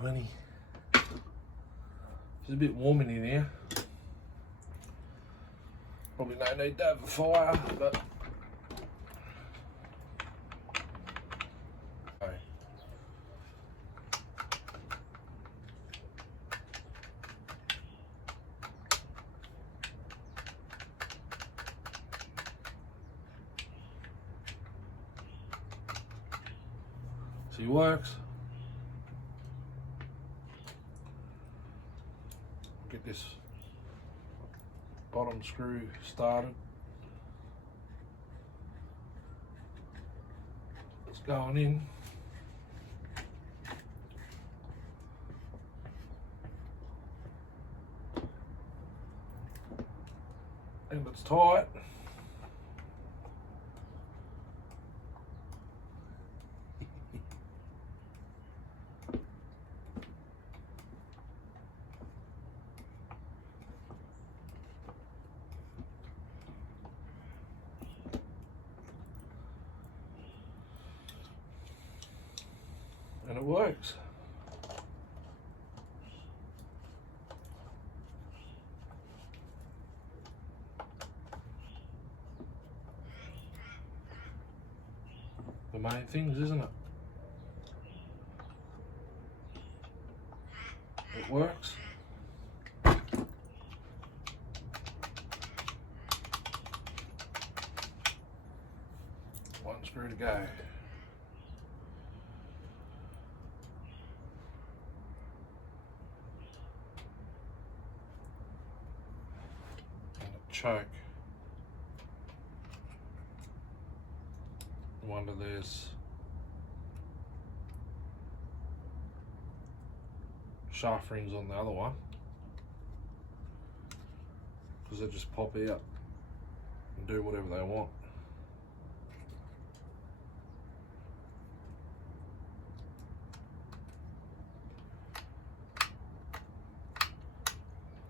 R420. It's a bit warm in here. Probably no need to have a fire, but see, works. Get this bottom screw started. It's going in. And it's tight. And it works. The main things, isn't it? It works. One screw to go. Choke. No wonder there's shaft rings on the other one, because they just pop out and do whatever they want.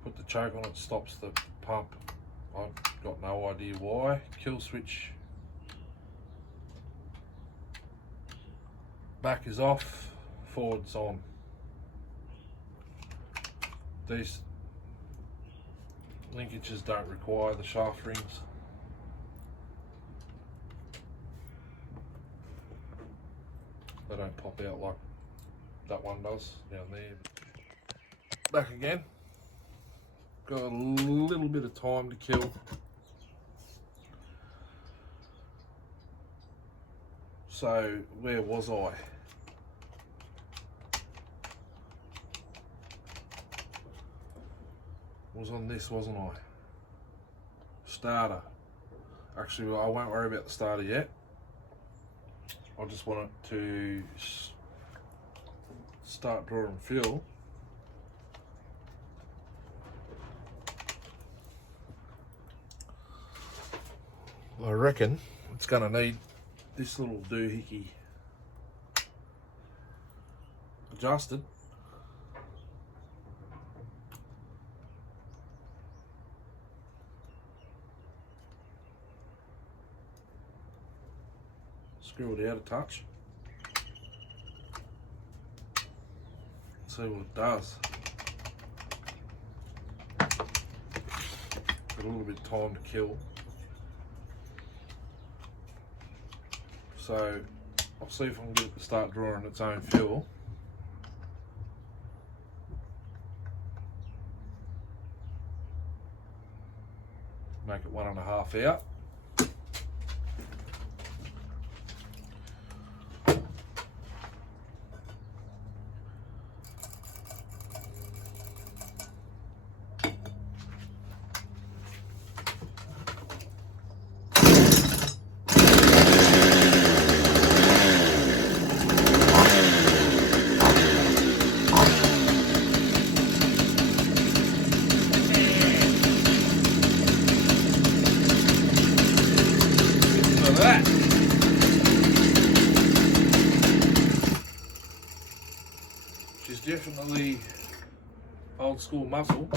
Put the choke on, it stops the pump. I've got no idea why. Kill switch. Back is off, forward's on. These linkages don't require the shaft rings. They don't pop out like that one does down there. Back again. Got a little bit of time to kill. So where was I? Was on this, wasn't I? Starter. Actually, I won't worry about the starter yet. I just want it to start drawing fuel. I reckon it's going to need this little doohickey adjusted. Screw it out a touch. See what it does. Got a little bit of time to kill. So I'll see if I can get it to start drawing its own fuel. Make it 1.5 out. She's definitely old school muscle.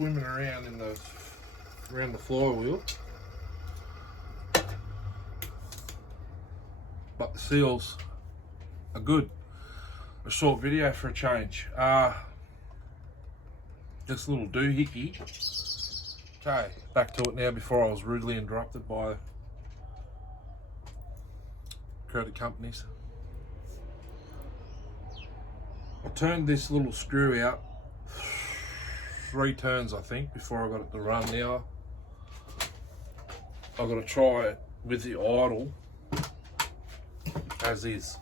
swimming around in around the flywheel. But the seals are good. A short video for a change. This little doohickey. Okay, back to it now before I was rudely interrupted by credit companies. I turned this little screw out 3 turns, I think, before I got it to run. Now I've got to try it with the idle as is.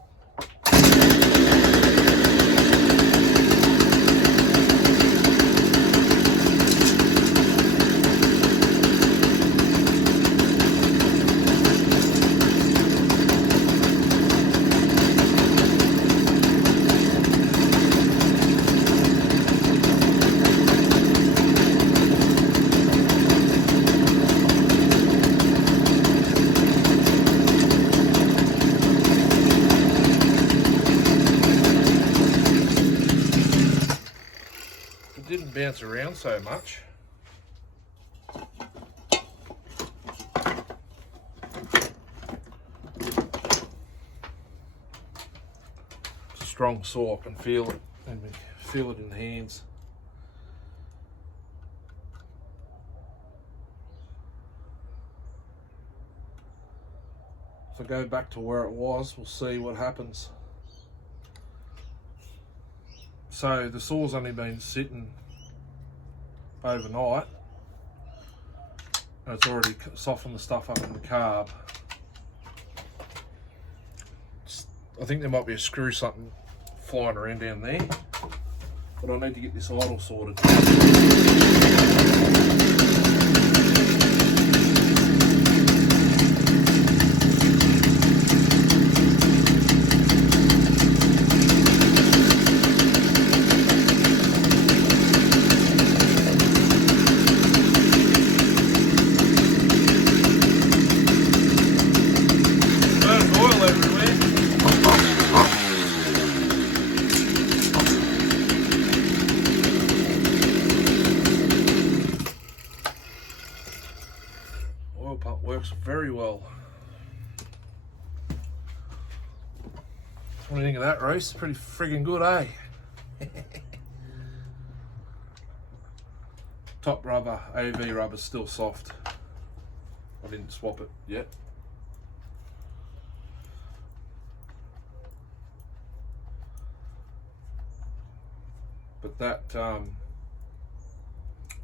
Didn't bounce around so much. It's a strong saw, I can feel it, and feel it in the hands. If I go back to where it was, we'll see what happens. So the saw's only been sitting overnight and it's already softened the stuff up in the carb. I think there might be a screw something flying around down there, but I need to get this idle sorted. Pump works very well. What do you think of that, Rhys? Pretty friggin' good, eh? Top rubber, AV rubber's still soft. I didn't swap it yet. But that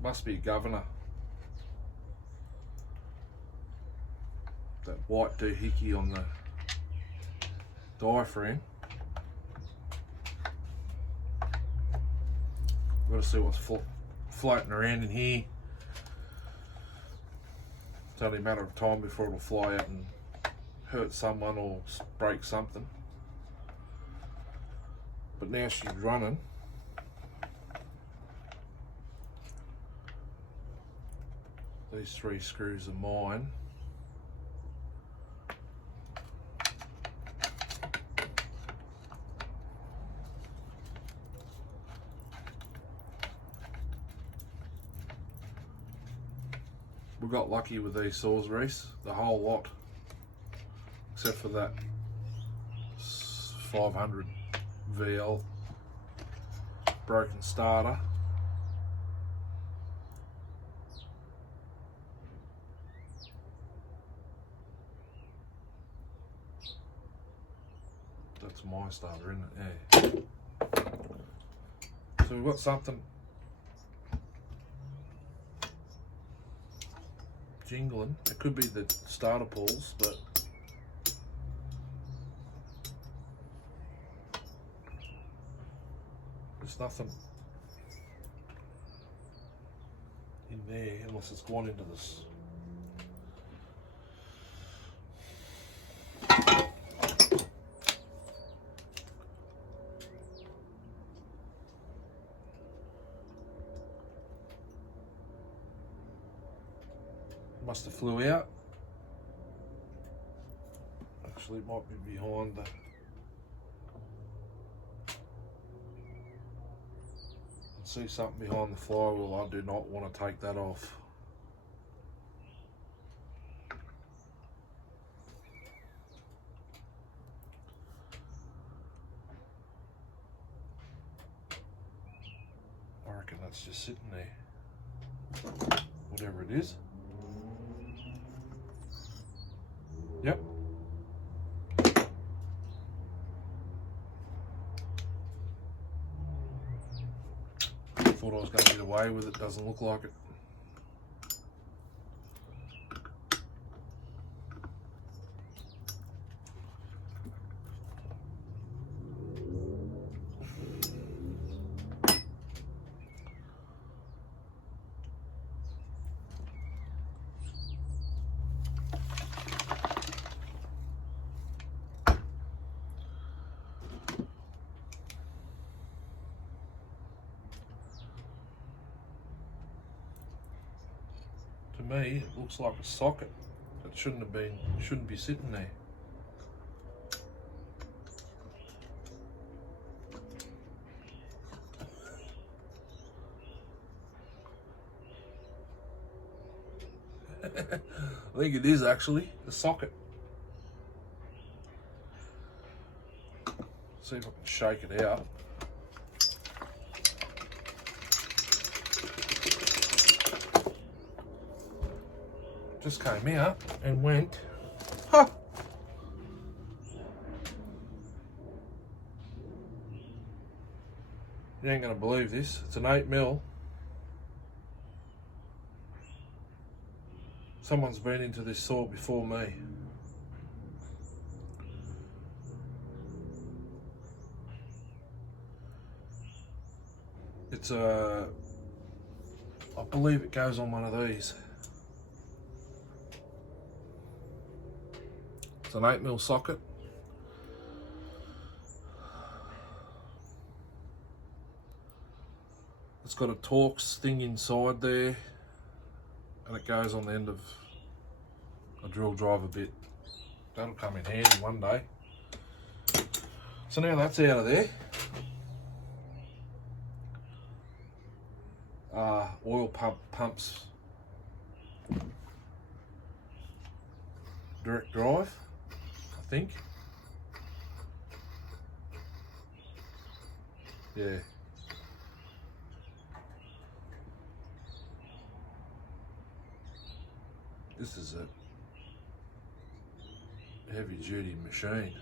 must be a governor. That white doohickey on the diaphragm. Got to see what's floating around in here. It's only a matter of time before it'll fly out and hurt someone or break something. But now she's running. These 3 screws are mine. We got lucky with these saws, Rhys. The whole lot, except for that 500 VL broken starter. That's my starter, isn't it? Yeah. So we've got something jingling. It could be the starter pulls, but there's nothing in there unless it's gone into this. Must have flew out. Actually, it might be behind the See something behind the flywheel, I do not want to take that off. I reckon that's just sitting there. Whatever it is. Yep. Thought I was going to get away with it, doesn't look like it. To me, it looks like a socket that shouldn't be sitting there. I think it is actually a socket. See if I can shake it out. Just came out and went, huh. You ain't gonna believe this. It's an 8mm. Someone's been into this saw before me. It's I believe it goes on one of these. It's an 8mm socket. It's got a Torx thing inside there, and it goes on the end of a drill driver bit. That'll come in handy one day. So now that's out of there. Oil pumps direct drive, I think. Yeah. This is a heavy duty machine.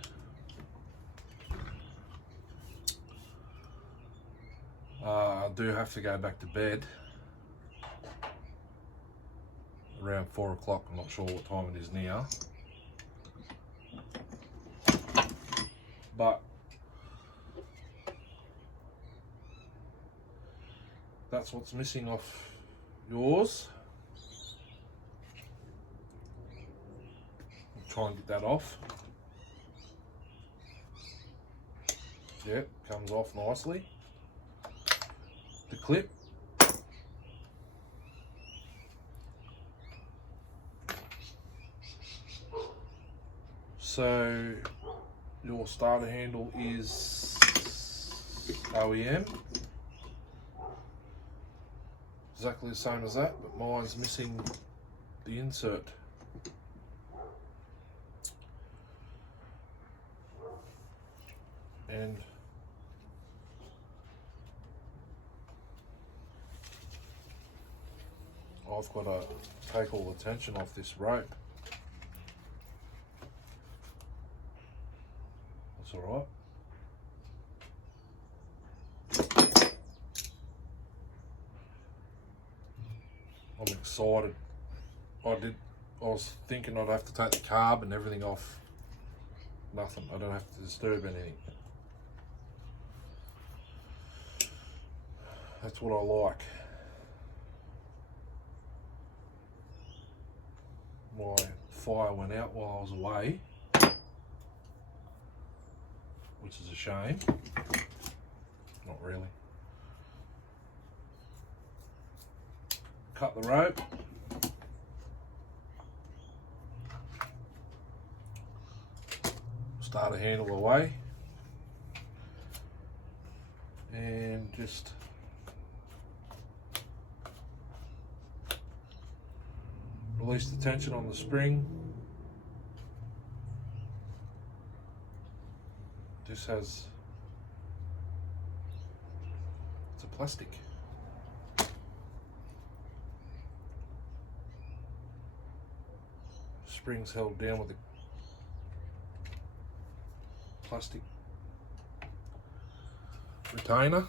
I do have to go back to bed around 4 o'clock. I'm not sure what time it is now, but that's what's missing off yours. I'll try and get that off. Yep, comes off nicely. The clip. So your starter handle is OEM, exactly the same as that, but mine's missing the insert. And I've got to take all the tension off this rope. That's all right. I'm excited. I was thinking I'd have to take the carb and everything off. Nothing. I don't have to disturb anything. That's what I like. My fire went out while I was away, which is a shame. Not really. Cut the rope. Start a handle away. And just Release the tension on the spring. This has, it's a plastic. Spring's held down with a plastic retainer.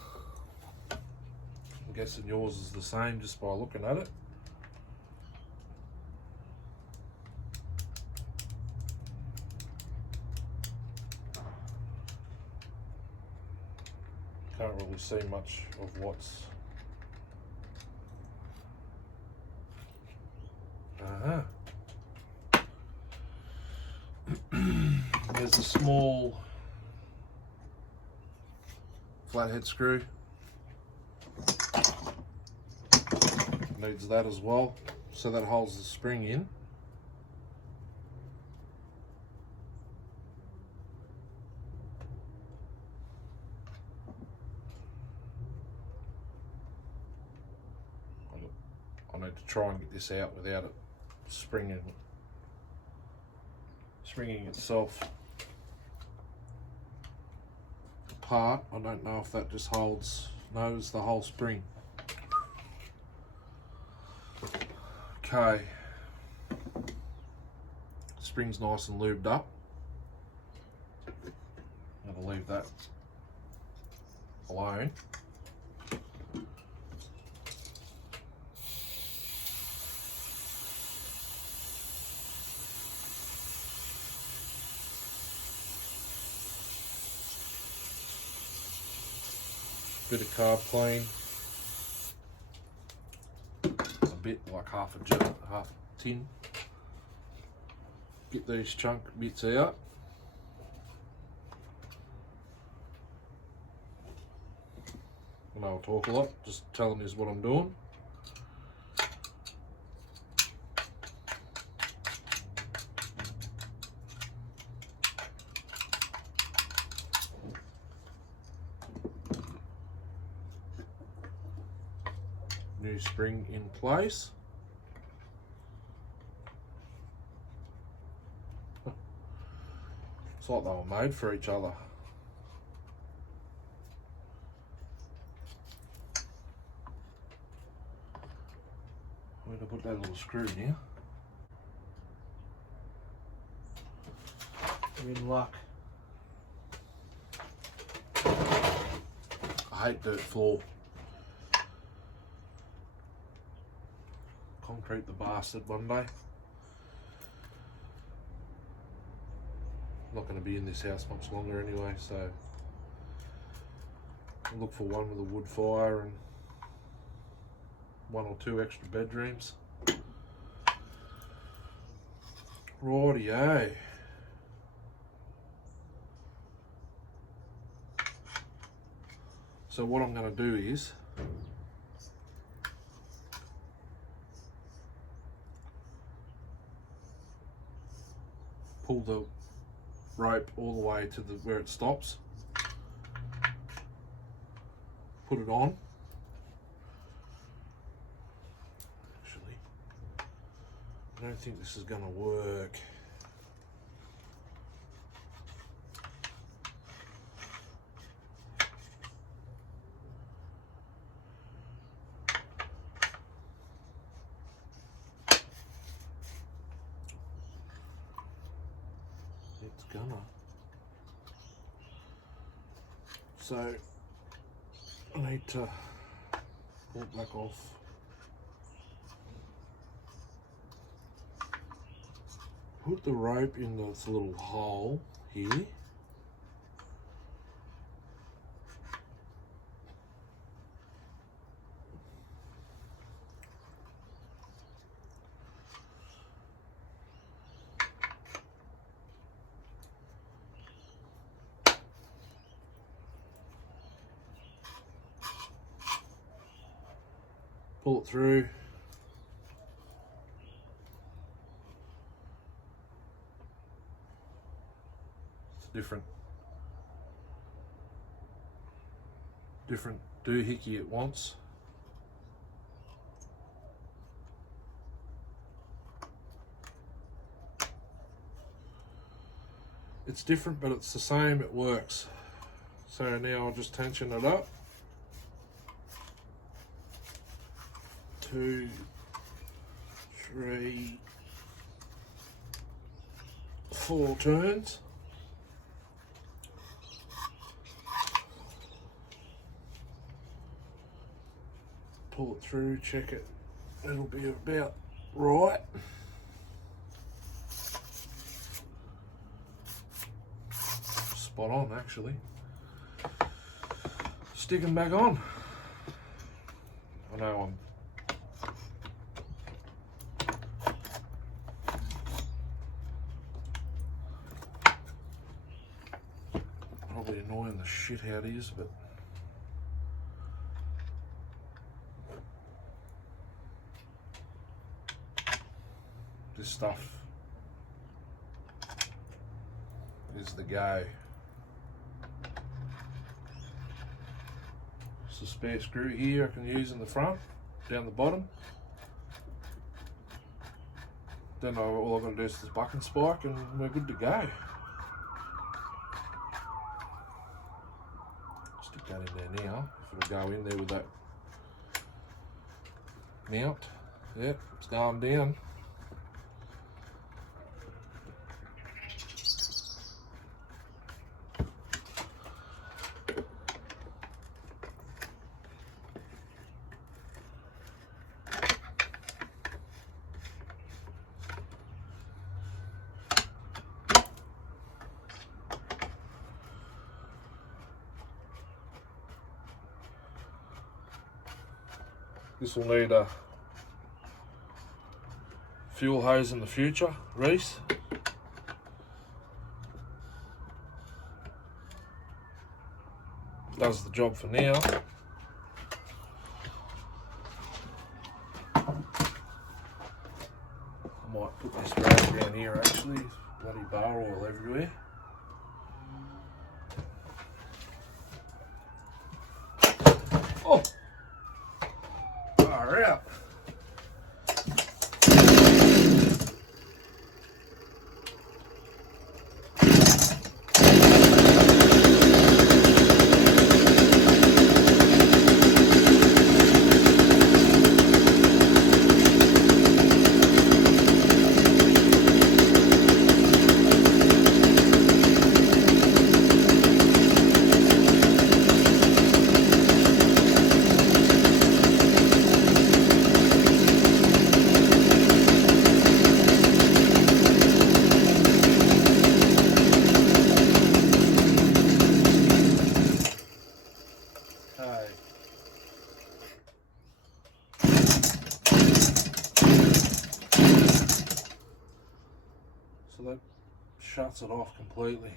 I'm guessing yours is the same just by looking at it. Can't really see much of what's there's a small flathead screw. Needs that as well, so that holds the spring in. I need to try and get this out without it springing itself apart. I don't know if that just holds, no, it's the whole spring. Okay, spring's nice and lubed up. I'm gonna leave that alone. Bit of carb clean, a bit like half a tin. Get these chunk bits out. And I'll talk a lot, just telling you what I'm doing. New spring in place. It's like they were made for each other. Where'd I put that little screw now? I'm in luck. I hate dirt floor. Concrete the bastard one day. Not going to be in this house much longer anyway, so I'll look for one with a wood fire and 1 or 2 extra bedrooms. Rightio. So what I'm going to do is pull the rope all the way to where it stops, put it on. Actually, I don't think this is going to work. It's gonna. So I need to pull it back off. Put the rope in this little hole here. Pull it through. It's different doohickey it wants. It's different, but it's the same, it works. So now I'll just tension it up. 2, 3, 4 turns. Pull it through, check it. It'll be about right. Spot on, actually. Stick them back on. I know I'm probably annoying the shit out of you, but this stuff is the go. It's a spare screw here I can use in the front, down the bottom. Then all I've got to do is this bucking spike and we're good to go. Stick that in there now, if it'll go in there with that mount. Yep, it's going down. This will need a fuel hose in the future, Rhys. Does the job for now. I might put this rag down here actually, bloody bar oil everywhere. Oh! Far out. So that shuts it off completely.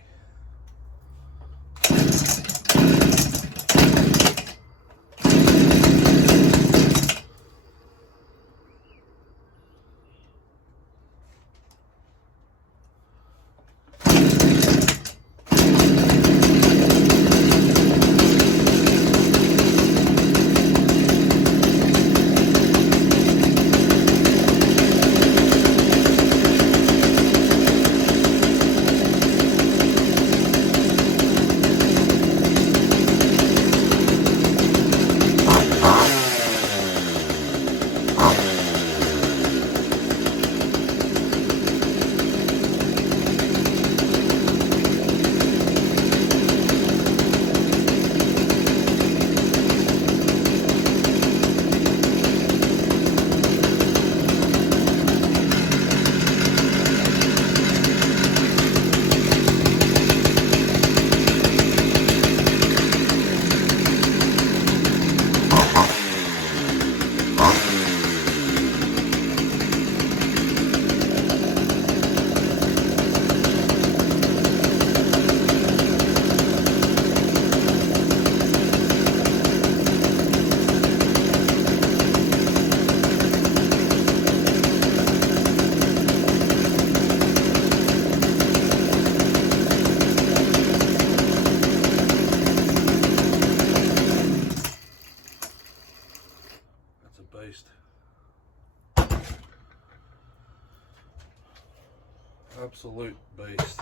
Absolute beast.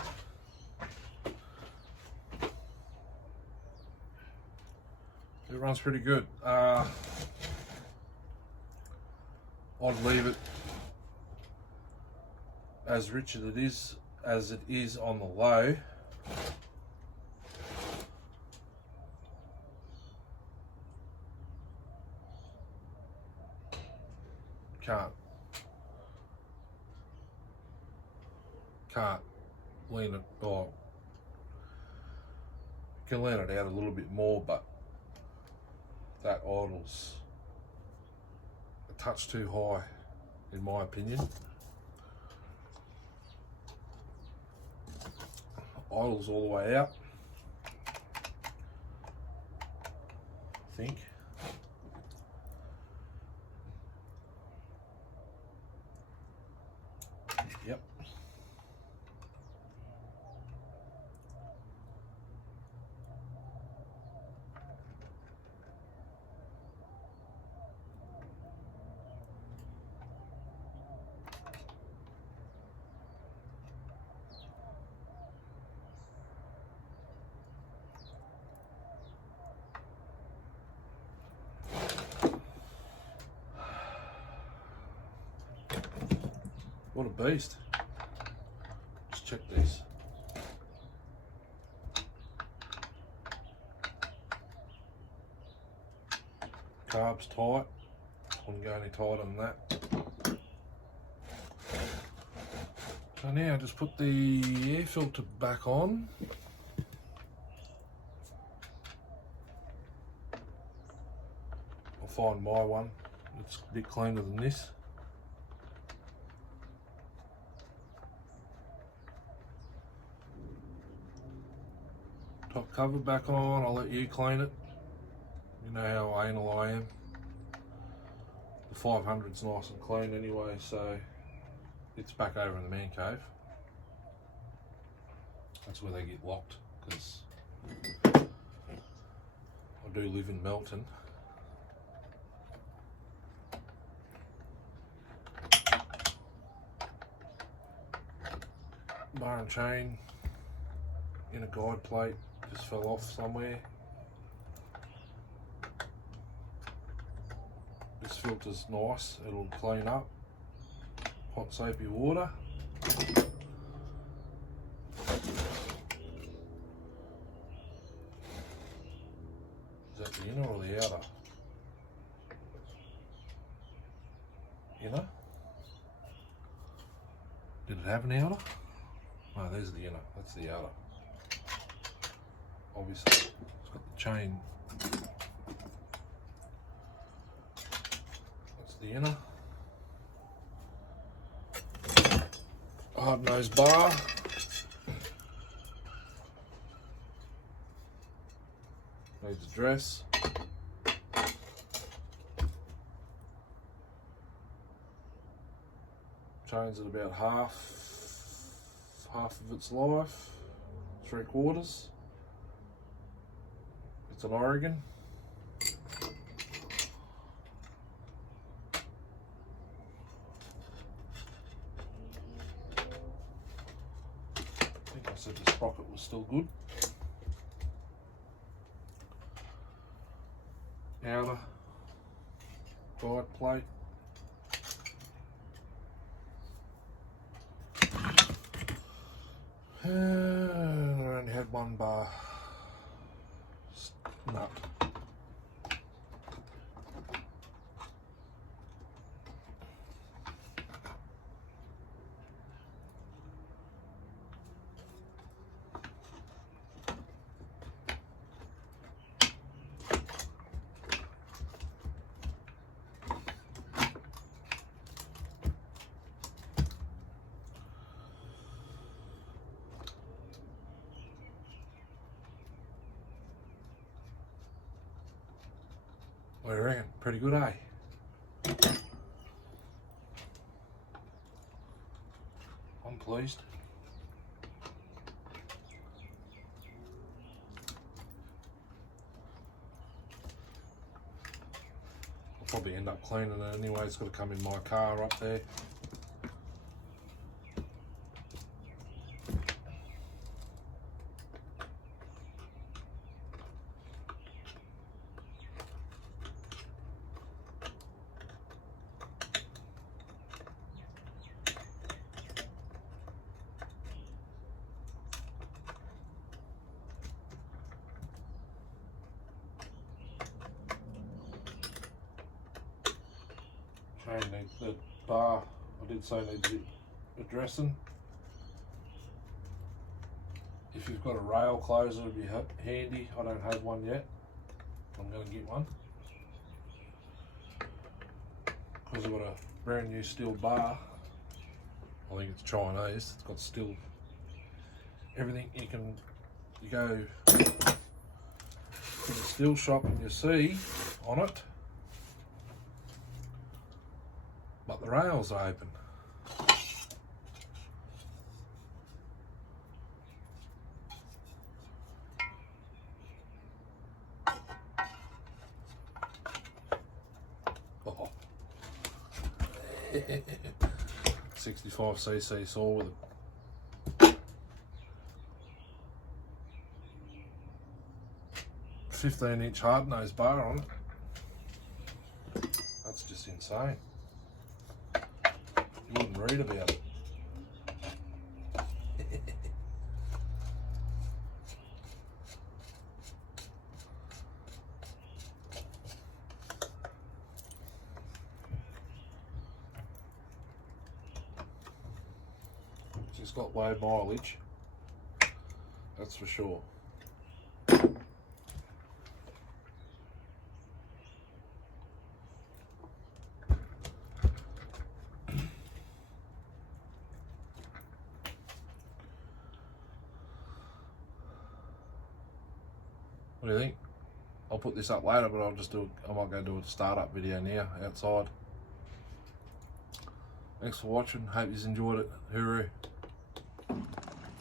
runs pretty good. I'd leave it as rich as it is on the low. Can't lean it, or can lean it out a little bit more, but that idle's a touch too high in my opinion. Idle's all the way out, I think. Yep. What a beast. Just check these. Carbs tight. Wouldn't go any tighter than that. So now just put the air filter back on. I'll find my one. It's a bit cleaner than this. Top cover back on, I'll let you clean it. You know how anal I am. The 500's nice and clean anyway, so it's back over in the man cave. That's where they get locked, because I do live in Melton. Bar and chain in a guide plate just fell off somewhere. This filter's nice, it'll clean up. Hot soapy water. Is that the inner or the outer? Inner? Did it have an outer? No, there's the inner, that's the outer. Obviously, it's got the chain. That's the inner. Hard nose bar. Needs a dress. Chain's at about half of its life, 3/4. It's an Oregon. I think I said the sprocket was still good. Outer guide plate. I only had one bar nut. What do you reckon? Pretty good, eh? I'm pleased. I'll probably end up cleaning it anyway. It's got to come in my car up there. The bar, I did say needs addressing. If you've got a rail closer, it'd be handy. I don't have one yet. I'm going to get one. Because I've got a brand new steel bar. I think it's Chinese. It's got steel, everything. You go to the steel shop and you see on it, but the rails are open. Oh. 65cc saw with a 15-inch hard nose bar on it. That's just insane. You wouldn't read about it. It's got low mileage, that's for sure. What do you think? I'll put this up later, but I might go do a startup video now outside. Thanks for watching, hope you enjoyed it. Hooroo.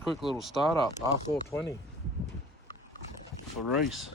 Quick little startup, R420 for Rhys.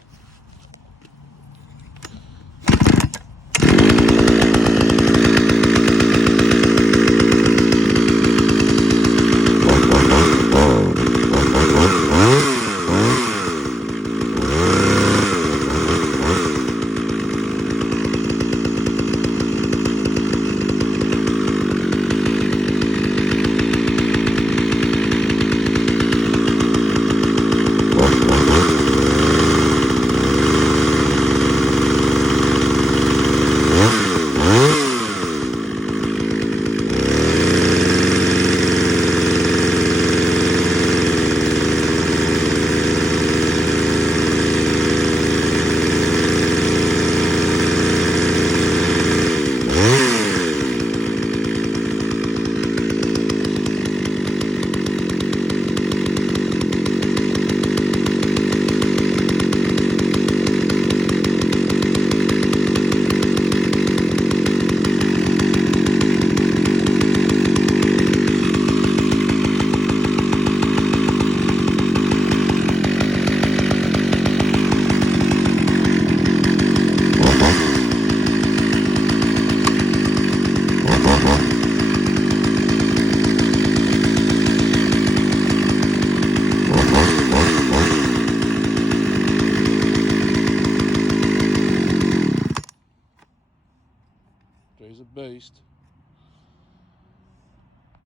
He's a beast.